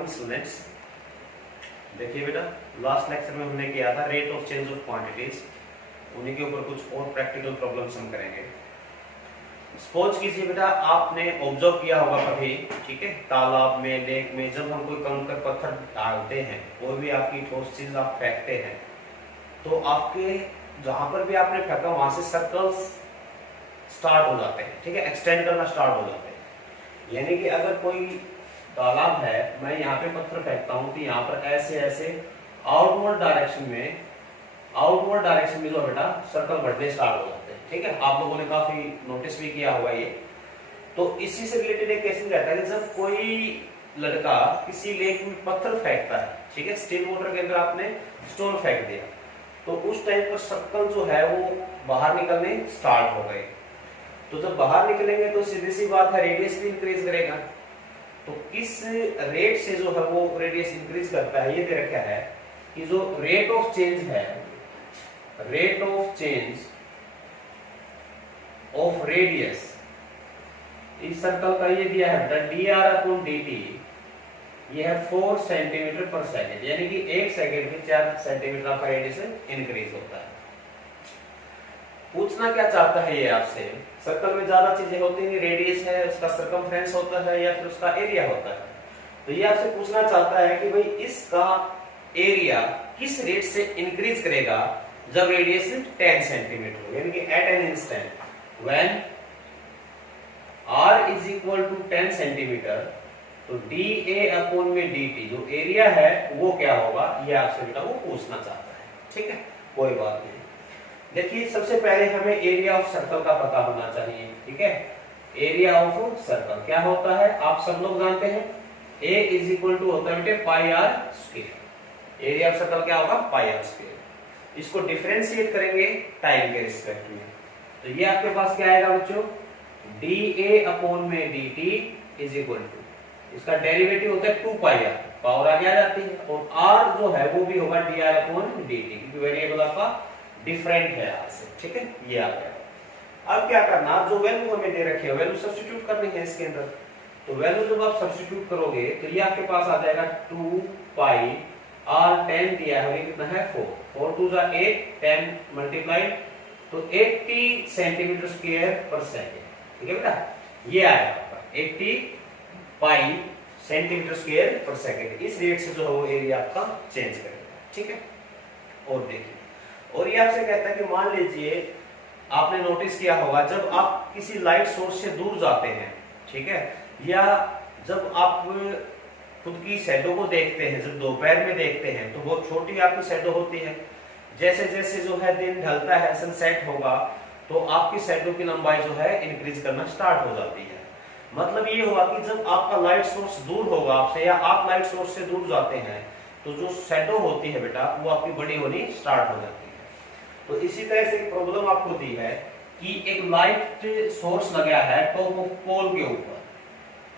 Morning students. देखिए बेटा, last lecture में हमने किया था rate of change of quantities, उन्हीं के ऊपर कुछ और प्रैक्टिकल प्रॉब्लम्स हम करेंगे। सपोज कीजिए बेटा, आपने ऑब्जर्व किया होगा कभी, ठीक है, तालाब में, लेक में, जब हम कोई कंकड़ पत्थर डालते हैं, कोई भी आपकी ठोस चीज आप फेंकते हैं, तो आपके जहां पर भी आपने फेंका वहां से सर्कल्स स्टार्ट हो जाते हैं, ठीक है, एक्सटेंड करना स्टार्ट हो जाते हैं। यानी कि अगर कोई तालाब है, मैं यहाँ पे पत्थर फेंकता हूँ तो यहाँ पर ऐसे ऐसे आउटवर्ड डायरेक्शन में जो बेटा सर्कल बढ़ने स्टार्ट हो जाते हैं, ठीक है। आप लोगों ने काफी नोटिस भी किया होगा ये। तो इसी से रिलेटेड एक केस रहता है कि जब कोई लड़का किसी लेक में पत्थर फेंकता है, ठीक है, स्टिल वाटर के अंदर आपने स्टोन फेंक दिया, तो उस टाइम पर सर्कल जो है वो बाहर निकलने स्टार्ट हो गए। तो जब बाहर निकलेंगे तो सीधी सी बात है, रेडियस भी इंक्रीज करेगा। तो किस रेट से जो है वो रेडियस इंक्रीज करता है, ये दे रखा है कि जो रेट ऑफ चेंज है, rate of change of radius इस सर्कल का ये दिया है dr/dt, ये है 4 सेंटीमीटर पर सेकेंड, यानी कि 1 सेकेंड में 4 सेंटीमीटर का रेडियस इंक्रीज होता है। पूछना क्या चाहता है ये आपसे, सर्कल में ज्यादा चीजें होती नहीं, रेडियस है, उसका सर्कमफ्रेंस होता है या फिर उसका एरिया होता है। तो ये आपसे पूछना चाहता है कि भाई इसका एरिया किस रेट से इंक्रीज करेगा जब रेडियस 10 सेंटीमीटर हो, यानी कि at an instant when r is equal to 10 centimetre, तो dA/dt जो एरिया है वो क्या होगा, ये आपसे बेटा वो पूछना चाहता है, ठीक है, कोई बात नहीं। देखिए, सबसे पहले हमें एरिया ऑफ सर्कल का पता होना चाहिए, ठीक है। एरिया ऑफ सर्कल क्या होता है आप सब लोग जानते हैं, A इज इक्वल टू होता है बेटे pi r square. Area of circle क्या होगा, पाई आर स्क्वायर। इसको डिफरेंशिएट करेंगे टाइम के रिस्पेक्ट में, तो ये आपके पास क्या आएगा बच्चों, dA/dt इज इक्वल टू, इसका डेरिवेटिव होता है 2 पाई आर, पावर आगे आ जाती है, और r जो है वो भी होगा dr/dt, क्योंकि वेरिएबल आपका डिफरेंट है यहाँ से, ठीक है, ये आ गया। अब क्या करना, जो वैल्यू हमें दे रखी है वैल्यू सब्स्टिट्यूट करनी है इसके अंदर। तो वैल्यू जब आप सब्स्टिट्यूट करोगे तो ये आपके पास आ जाएगा 2 पाई r 10 दिया है, कितना है 4 2 जा 8, 10 मल्टीप्लाइड, तो 80 सेंटीमीटर स्क्वायर पर सेकेंड, ठीक है बेटा, ये आएगा आपका 80 पाई सेंटीमीटर स्क्वायर पर सेकेंड। इस रेट से जो है वो एरिया आपका चेंज करेगा, ठीक है। और देखिए, और ये आपसे कहता है कि मान लीजिए आपने नोटिस किया होगा, जब आप किसी लाइट सोर्स से दूर जाते हैं, ठीक है, या जब आप खुद की शैडो को देखते हैं, जब दोपहर में देखते हैं तो बहुत छोटी आपकी शैडो होती है। जैसे जैसे जो है दिन ढलता है, सनसेट होगा, तो आपकी शैडो की लंबाई जो है इंक्रीज करना स्टार्ट हो जाती है। मतलब ये होगा कि जब आपका लाइट सोर्स दूर होगा आपसे, या आप लाइट सोर्स से दूर जाते हैं, तो जो शैडो होती है बेटा वो आपकी बड़ी होनी स्टार्ट हो जाती है। तो इसी तरह से एक प्रॉब्लम आपको दी है कि एक लाइट सोर्स लगा है टॉप ऑफ पोल के ऊपर,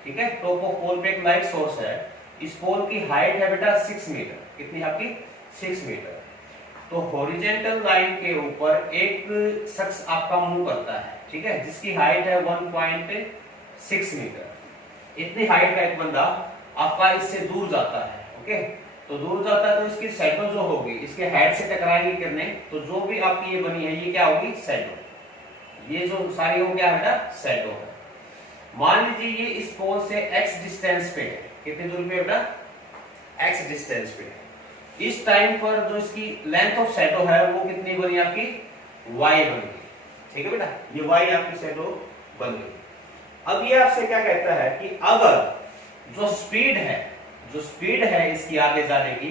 ठीक है, टॉप ऑफ पोल पे एक लाइट सोर्स है, इस पोल की हाइट है बेटा 6 मीटर, कितनी आपकी 6 मीटर। तो हॉरिजॉन्टल लाइन के ऊपर एक शख्स आपका मूव करता है, ठीक है, जिसकी हाइट है 1.6 मीटर। इतनी हाइट का एक बंदा आपका इससे दूर जाता है, ओके, तो दूर जाता है तो इसकी शैडो जो होगी इसके हेड से टकराएगी किरणें, तो जो भी आपकी ये बनी है ये क्या होगी, शैडो। ये जो सारी हो क्या है, शैडो है। मान लीजिए ये इस पोल से x डिस्टेंस पे है, कितनी दूरी पे बेटा, x डिस्टेंस पे है। इस टाइम पर जो इसकी लेंथ ऑफ शैडो है वो कितनी बनी आपकी, y बन गई, ठीक है बेटा, ये y आपकी शैडो बन गई। अब ये आपसे क्या कहता है कि अगर जो स्पीड है इसकी आगे जाने की,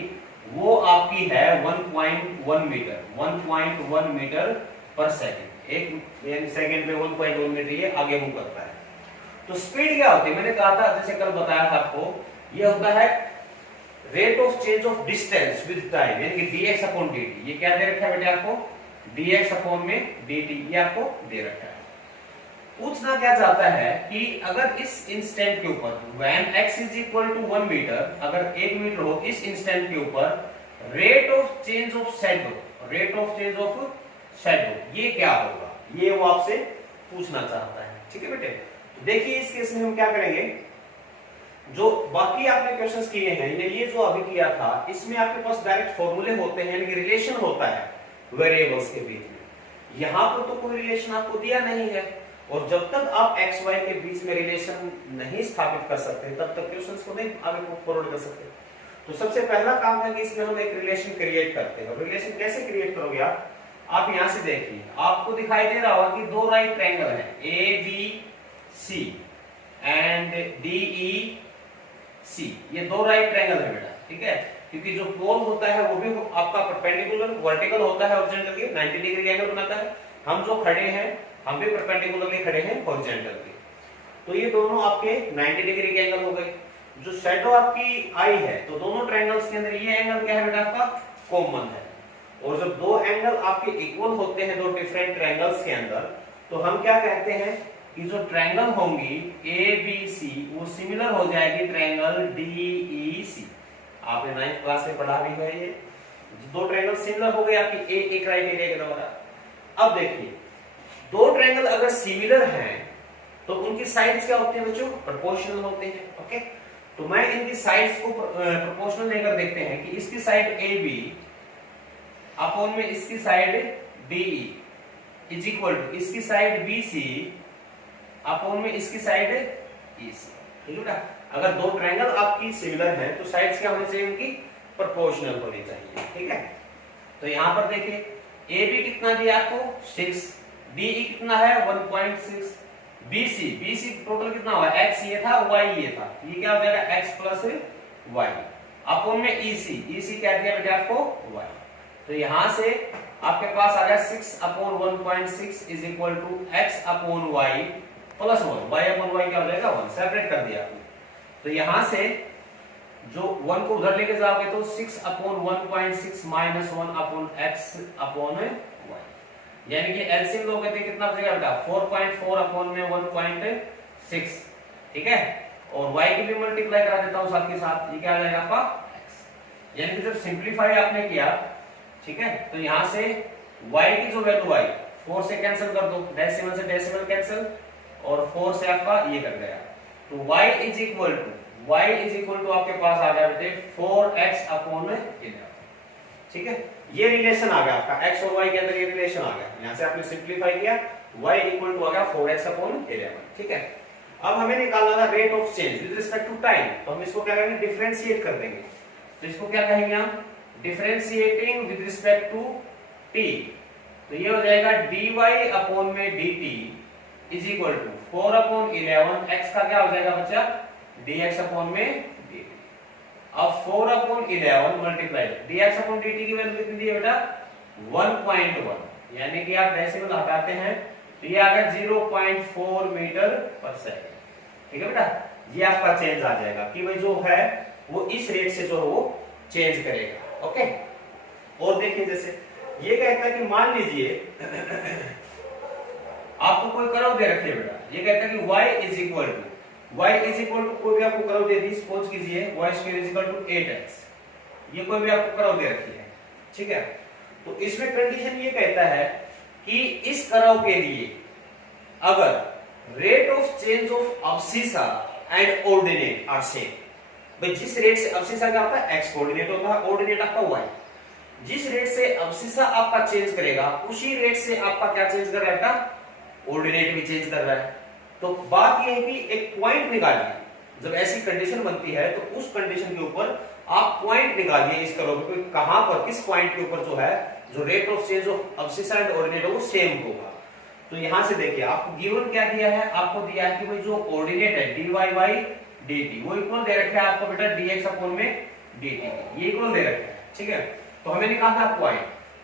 वो आपकी है 1.1 मीटर पर सेकंड, एक सेकंड में 1.1 मीटर ये आगे मूव करता है। तो स्पीड क्या होती है, मैंने कहा था, जैसे कल बताया था आपको, ये होता है rate of change of distance with time, यानी कि dx/dt। ये क्या दे रखा है बेटे आपको, dx/dt, ये आपको दे रखा है। पूछना क्या चाहता है कि अगर इस इंस्टेंट के ऊपर when x is equal to 1 metre, अगर 1 मीटर हो, इस इंस्टेंट के ऊपर rate of change of shadow ये क्या होगा, ये वो आपसे पूछना चाहता है, ठीक है बेटे। देखिए इस केस में हम क्या करेंगे, जो बाकी आपने क्वेश्चंस किए हैं ये जो अभी किया था इसमें आपके पास डायरेक्ट फॉर्मूले होते हैं, यानी रिलेशन होता है वेरिएबल्स के बीच में। यहां पर तो कोई रिलेशन आपको दिया नहीं है, और जब तक आप एक्स वाई के बीच में रिलेशन नहीं स्थापित कर सकते तब तक क्वेश्चंस को नहीं आगे फॉरवर्ड कर सकते। तो सबसे पहला काम है कि इसमें हम एक रिलेशन क्रिएट करते हैं। रिलेशन कैसे क्रिएट करोगे आप यहां से देखिए, आपको दिखाई दे रहा होगा कि दो राइट ट्रायंगल है A B C and D E C, ये दो राइट ट्रायंगल है बेटा, ठीक है। क्योंकि जो पोल होता है वो भी आपका परपेंडिकुलर वर्टिकल होता है हॉरिजॉन्टल के 90 डिग्री एंगल बनाता है। हम जो खड़े हैं हम भी परपेंडिकुलरली खड़े हैं हॉरिजॉन्टल के, तो ये दोनों आपके 90 डिग्री के एंगल हो गए। जो शैडो आपकी आई है तो दोनों ट्रायंगल्स के अंदर ये एंगल क्या है बेटा आपका कॉमन है। और जब दो एंगल आपके इक्वल होते हैं दो डिफरेंट ट्रायंगल्स के अंदर, तो हम क्या कहते हैं कि जो ट्रायंगल होंगी ए बी सी वो सिमिलर हो जाएगी ट्रायंगल डी ई सी। आपने 9th क्लास में पढ़ा भी है ये, दो ट्रायंगल सिमिलर हो गए आपकी एक क्राइटेरिया के द्वारा। अब देखिए दो ट्रायंगल अगर सिमिलर हैं तो उनकी साइड्स क्या होते हैं बच्चों प्रोपोर्शनल होते हैं। ओके, तो मैं इनकी साइड्स को प्रोपोर्शनल लेकर देखते हैं कि इसकी साइड ए बी अपॉन में इसकी side d e is equal to इसकी साइड बी सी अपॉन में इसकी साइड ई सी। ठीक है, अगर दो ट्रायंगल आपकी सिमिलर हैं तो साइड्स क्या होनी चाहिए उनकी प्रोपोर्शनल होनी चाहिए। ठीक है, तो यहां पर देखिए ए बी कितना दिया आपको 6, डी ई कितना है 1.6, BC टोटल कितना हुआ x ये था y ये था, ये क्या हो जाएगा x प्लस y अपॉन में EC क्या दिया बेटा आपको y। तो यहां से आपके पास आ गया 6 upon 1.6 is equal to x upon y plus 1, y upon y क्या हो जाएगा 1, सेपरेट कर दिया आपने। तो यहां से जो 1 को उधर लेके जाओगे तो 6 upon 1.6 minus 1 upon x upon y, यानी कि एलसीएम लोगे तो कितना बचेगा बेटा 4.4 अपॉन में 1.6। ठीक है, और y की भी मल्टीप्लाई करा देता हूं साथ के साथ, ये क्या आ जाएगा आपका x। यानी कि जब सिंपलीफाई आपने किया, ठीक है, तो यहां से y की जो वैल्यू आई 4 से कैंसिल कर दो, डेसिमल से डेसिमल कैंसिल, और 4 से आपका ये कट गया, तो y इज इक्वल टू आपके पास आ गया बेटे 4x अपॉन 11। ठीक है, ये रिलेशन आ गया आपका x और y के अंदर, ये रिलेशन आ गया। यहां से आपने सिंपलीफाई किया, y इक्वल टू आ गया 4x अपॉन 11। ठीक है, अब हमें निकालना था rate of change with respect to time, तो हम इसको क्या करेंगे डिफरेंशिएट कर देंगे। तो इसको क्या कहेंगे हम differentiating with respect to t, तो ये हो जाएगा dy अपॉन में dt is equal to 4 upon 11, x का क्या हो जाएगा बच्चा dx अपॉन में dt। अब 4 upon 11 multiply dx upon dt की वैल्यू कितनी दी है बेटा 1.1, यानी कि आप डेसिमल हटाते हैं तो ये आ गया 0.4 मीटर पर सेकंड। ठीक है बेटा, ये आपका चेंज आ जाएगा कि भाई जो है वो इस रेट से जो है वो चेंज करेगा। ओके, और देखिए जैसे ये कहता है कि मान लीजिए आपको कोई कर्व दे रखी है बेटा, ये कहता है कि y इज इक्वल टू कोई भी आपको कर्व दे दी, सपोज कीजिए y² is equal to 8x, ये कोई भी आपको कर्व दे रखी है। ठीक है, तो इसमें कंडीशन ये कहता है कि इस कर्व के लिए अगर rate of change of abscissa and ordinate are same, भाई जिस रेट से अब्सिसा क्या होता है x कोऑर्डिनेट होता है, ऑर्डिनेट आपका y, जिस रेट से अब्सिसा आपका चेंज करेगा उसी रेट से आपका क्या चेंज कर रहा है बेटा ऑर्डिनेट भी चेंज कर रहा है। तो बात यह है कि एक पॉइंट निकालिए, जब ऐसी कंडीशन बनती है तो उस कंडीशन के ऊपर आप पॉइंट निकालिए इस कर्व पे, कहां पर किस पॉइंट के ऊपर जो है जो rate of change of abscissa and ordinate वो सेम होगा। तो यहां से देखिए आपको गिवन क्या दिया है, आपको दिया है कि भाई जो ऑर्डिनेट है dy बाई dt वो इक्वल दे रखा है आपको बेटा dx अपॉन में dt, ये इक्वल दे रखा है। ठीक है, तो हमें निकालना है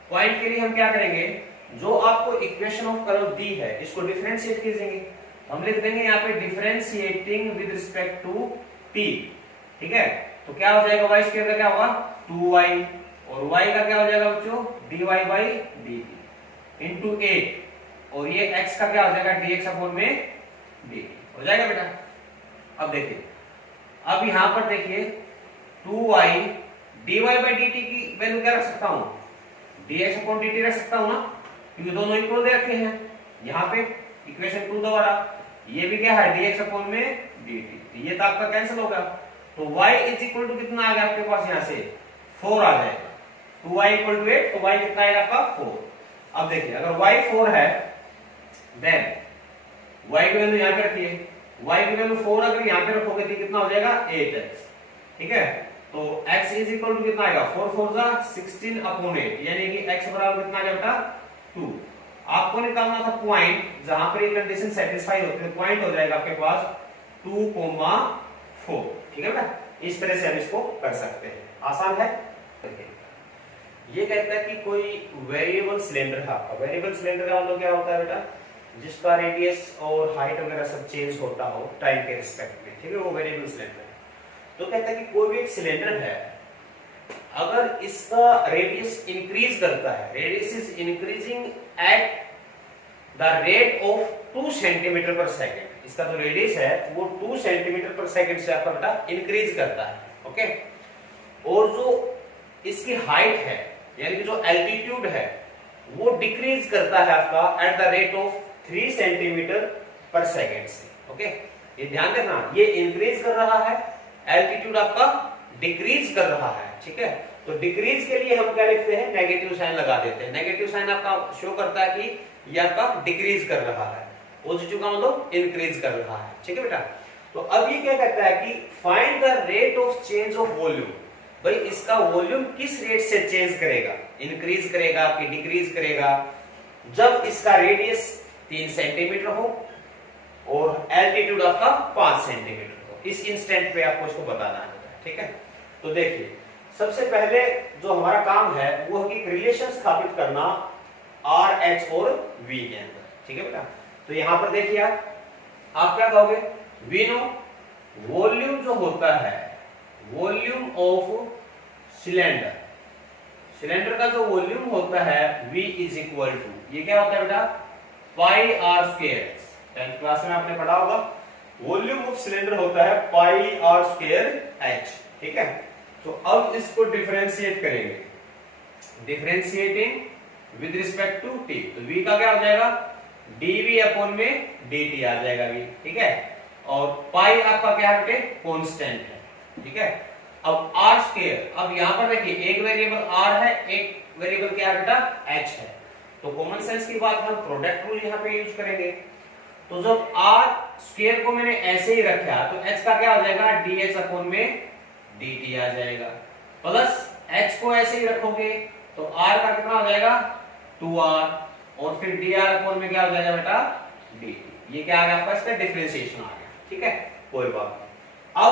पॉइंट के लिए हम क्या करेंगे, जो आपको इक्वेशन ऑफ कर्व दी है इसको डिफरेंशिएट कीजिए, हम लिख देंगे यहाँ पे differentiating with respect to t। ठीक है, तो क्या हो जाएगा y स्क्वायर का क्या होगा 2y, और y का क्या हो जाएगा बच्चों dy बाई dt इंटू 8, और ये x का क्या हो जाएगा dx अपॉन में dt हो जाएगा बेटा। अब देखिए, अब यहां पर देखिए 2y dy बाई dt की वैल्यू क्या रख सकता हूं dx अपॉन dt रख सकता हूं ना, क्योंकि दोनों इक्वल दे रखे हैं यहाँ पे इक्वेशन 2 द्वारा। ये भी क्या है dx अपॉन में dt, ये तो आपका कैंसिल होगा। तो y इज इक्वल टू कितना आ गया आपके पास यहाँ से 4 आ जाएगा। 2y इक्वल टू 8, तो y कितना आएगा आपका 4। अब देखिए अगर y 4 है देन y की वैल्यू यहाँ पे रखिए, y की वैल्यू 4 अगर यहाँ पे रखोगे तो कितना हो जाएगा 8x, ठीक है। तो x इज इक्वल टू कितना आएगा 4 4 जा 16 अपॉन 8, यानी कि x बराबर कितना आ गया बेटा 2। आपको निकालना था पॉइंट जहां पर ये कंडीशन सेटिस्फाई होती है, पॉइंट हो जाएगा आपके पास 2,4, ठीक है बेटा। इस तरह से हम इसको कर सकते हैं, आसान है। ये कहता है कि कोई वेरिएबल सिलेंडर है आपका। वेरिएबल सिलेंडर का मतलब क्या होता है बेटा, जिसका रेडियस और हाइट वगैरह सब चेंज होता हो टाइम के रिस्पेक्ट में, ठीक है, वो वेरिएबल सिलेंडर है। तो कहता है कि कोई भी एक सिलेंडर है, अगर इसका रेडियस इंक्रीज करता है, radius is increasing at the rate of 2 centimetre पर सेकेंड, इसका जो रेडियस है वो 2 सेंटीमीटर पर सेकेंड से आपका बेटा इंक्रीज करता है, ओके। और जो इसकी हाइट है यानी कि जो एल्टीट्यूड है वो डिक्रीज करता है आपका at the rate of 3 centimetre पर सेकेंड से, ओके। ये ध्यान देना, ये इंक्रीज कर रहा है, एल्टीट्यूड आपका डिक्रीज कर रहा है, ठीक है। तो डिक्रीज के लिए हम क्या लिखते हैं, नेगेटिव साइन लगा देते हैं। नेगेटिव साइन आपका शो करता है कि ये आपका डिक्रीज कर रहा है, पॉजिटिव का मतलब इंक्रीज कर रहा है, ठीक है बेटा। तो अब ये क्या कहता है कि find the rate of change of volume. भाई इसका वॉल्यूम किस रेट से चेंज करेगा, इंक्रीज करेगा कि डिक्रीज करेगा, जब इसका रेडियस 3 सेंटीमीटर हो और एल्टीट्यूड आपका 5 सेंटीमीटर हो। इस इंस्टेंट पे आपको इसको बताना है, ठीक है। तो देखिए सबसे पहले जो हमारा काम है वो है कि रिलेशन स्थापित करना आर एच और वी के अंदर, ठीक है बेटा। तो यहां पर देखिए आप क्या कहोगे, वी नो वॉल्यूम जो होता है, वॉल्यूम ऑफ सिलेंडर, सिलेंडर का जो वॉल्यूम होता है v इज इक्वल टू, ये क्या होता है बेटा पाई आर स्क्वायर। 10th क्लास में आपने पढ़ा होगा, वॉल्यूम ऑफ सिलेंडर होता है पाई आर स्क्वायर h, ठीक है। तो अब इसको डिफरेंशिएट करेंगे, differentiating with respect to t, तो v का क्या हो जाएगा dv अपॉन में dt आ जाएगा v, ठीक है। और पाई आपका क्या है बेटे कांस्टेंट है, ठीक है। अब आर स्क्वायर, अब यहां पर देखिए एक वेरिएबल r है, एक वेरिएबल क्या है बेटा h है, तो कॉमन सेंस की बात हम प्रोडक्ट रूल यहां पे यूज करेंगे। तो जब r स्क्वायर को मैंने ऐसे ही रखा तो h का क्या हो जाएगा dh अपॉन में dt आ जाएगा, प्लस h को ऐसे ही रखोगे तो r का कितना हो जाएगा 2r, और फिर dr अपॉन में क्या हो जाएगा बेटा dt। ये क्या आ गया आपका, इसका डिफरेंशिएशन आ गया, ठीक है, कोई बात नहीं। अब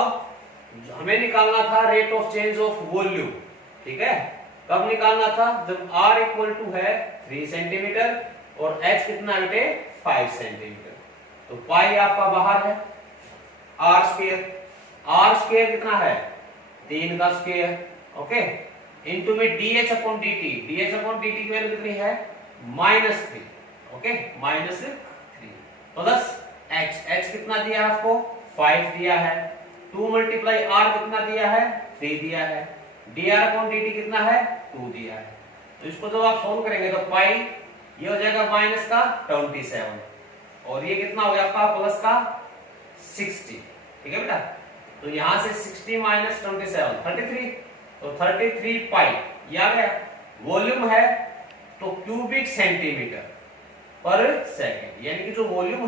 हमें निकालना था rate of change of volume, ठीक है। कब निकालना था, जब r इक्वल टू है 3 सेंटीमीटर और h कितना बेटे 5 सेंटीमीटर। तो पाई आपका बाहर है, r स्क्वायर कितना है 3 का स्क्वायर, ओके, इनटू में dh upon dt, dh upon dt की वैल्यू कितनी है -3, ओके, -3 प्लस h कितना दिया आपको 5 दिया है, 2 मल्टीप्लाई r कितना दिया है 3 दिया है, dr अपॉन dt कितना है 2 दिया है। तो इसको जब आप सॉल्व करेंगे तो पाई ये हो जाएगा माइनस का 27 और ये कितना हो गया आपका प्लस का 60, ठीक है बेटा। तो यहां से 60 माइनस 27 33, तो 33 पाई ये आ गया। वॉल्यूम है तो क्यूबिक सेंटीमीटर पर सेकेंड, यानी कि जो वॉल्यूम